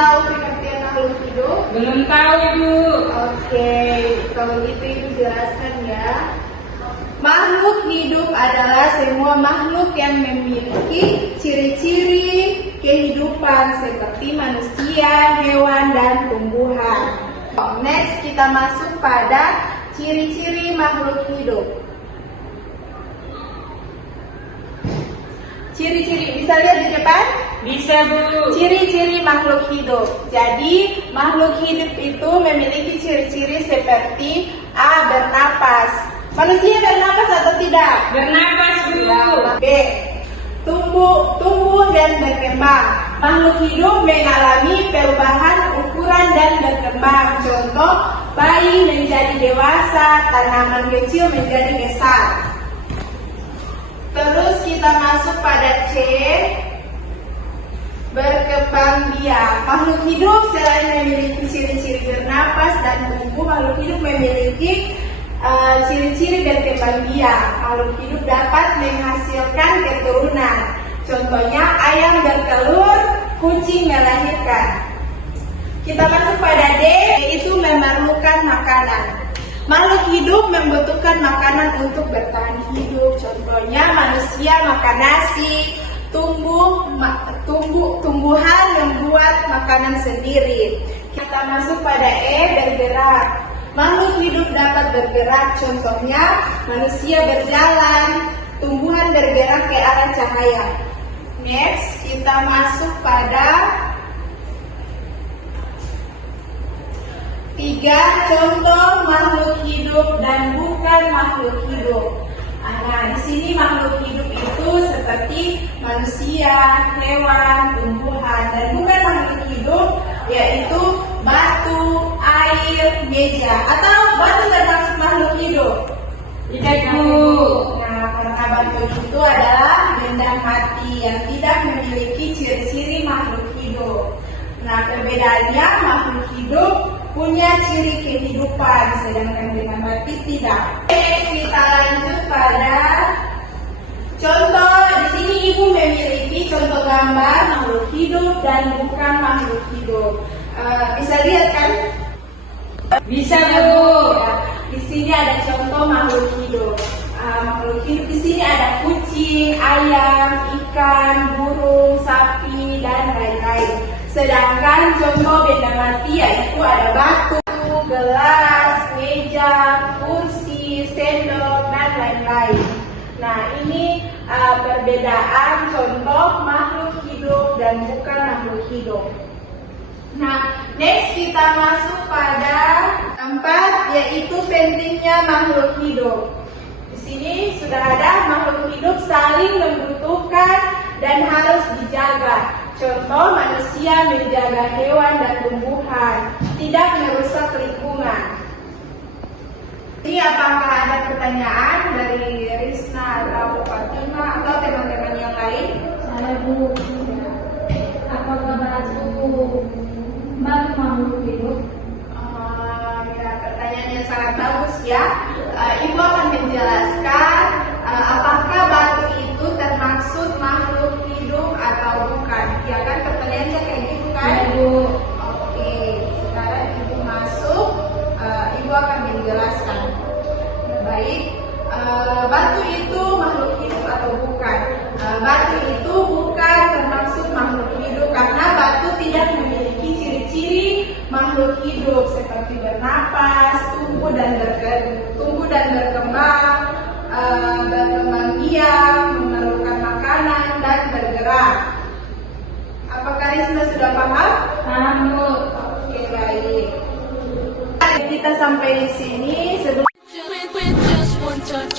tahu pengertian makhluk hidup? Belum tahu, Ibu. Oke, kalau gitu Ibu jelaskan ya. Makhluk hidup adalah semua makhluk yang memiliki ciri-ciri kehidupan seperti manusia, hewan, dan tumbuhan. Next, kita masuk pada ciri-ciri makhluk hidup. Ciri-ciri, bisa lihat di depan? Bisa, Bu. Ciri-ciri makhluk hidup. Jadi, makhluk hidup itu memiliki ciri-ciri seperti A. Bernapas. Manusia bernapas atau tidak? Bernapas, Bu. Ya. B. Tumbuh dan berkembang. Makhluk hidup mengalami perubahan ukuran dan berkembang. Contoh, bayi menjadi dewasa, tanaman kecil menjadi besar. Terus kita masuk pada C. Berkembang biak. Makhluk hidup selain memiliki ciri-ciri bernapas dan tumbuh, makhluk hidup memiliki ciri-ciri berkembang biak. Makhluk hidup dapat menghasilkan keturunan. Contohnya ayam bertelur, kucing melahirkan. Kita masuk pada D, yaitu memerlukan makanan. Makhluk hidup membutuhkan makanan untuk bertahan hidup. Contohnya manusia makan nasi, tumbuhan membuat makanan sendiri. Kita masuk pada E, bergerak. Makhluk hidup dapat bergerak, contohnya manusia berjalan, tumbuhan bergerak ke arah cahaya. Next, kita masuk pada 3 contoh makhluk hidup dan bukan makhluk hidup. Nah, di sini makhluk hidup itu seperti manusia, hewan, tumbuhan, dan bukan makhluk hidup yaitu batu, air, meja. Atau batu termasuk makhluk hidup? Tidak, Bu. Nah, karena batu itu adalah benda mati yang tidak memiliki ciri-ciri makhluk hidup. Nah, perbedaannya makhluk hidup punya ciri kehidupan, sedangkan benda mati tidak. Oke, kita lanjut pada contoh. Di sini Ibu memiliki contoh gambar makhluk hidup dan bukan makhluk hidup. Bisa lihat kan? Bisa, Bu. Di sini ada contoh makhluk hidup. Makhluk hidup di sini ada kucing, ayam, ikan, burung, sapi, dan lain-lain. Sedangkan contoh benda mati yaitu ada batu, gelas, meja, kursi, sendok, dan lain-lain. Nah, ini perbedaan contoh makhluk hidup dan bukan makhluk hidup. Nah, next kita masuk pada 4, yaitu pentingnya makhluk hidup. Di sini sudah ada makhluk hidup saling membutuhkan dan harus dijaga. Contoh, manusia menjaga hewan dan tumbuhan, tidak merusak lingkungan. Ini apakah ada pertanyaan dari Risna atau Fatima atau teman-teman yang lain? Saya, Bu. Apakah batu makhluk hidup? Ya, pertanyaan yang sangat bagus ya. Ibu akan menjelaskan apakah batu itu termaksud makhluk hidup atau bukan. Ya kan, pertanyaannya kayak gitu kan? Ya, Bu. Oke, sekarang Ibu masuk, Ibu akan menjelaskan. Baik, batu itu makhluk hidup atau bukan? Batu itu bukan termaksud makhluk hidup karena batu tidak memiliki ciri-ciri makhluk hidup seperti bernapas, tumbuh dan berkembang, berkembang biak, memerlukan makanan, dan bergerak. Apakah Risma sudah paham? Paham, Bu. Oke, baik. Kita sampai di sini. Sebelum With just one touch,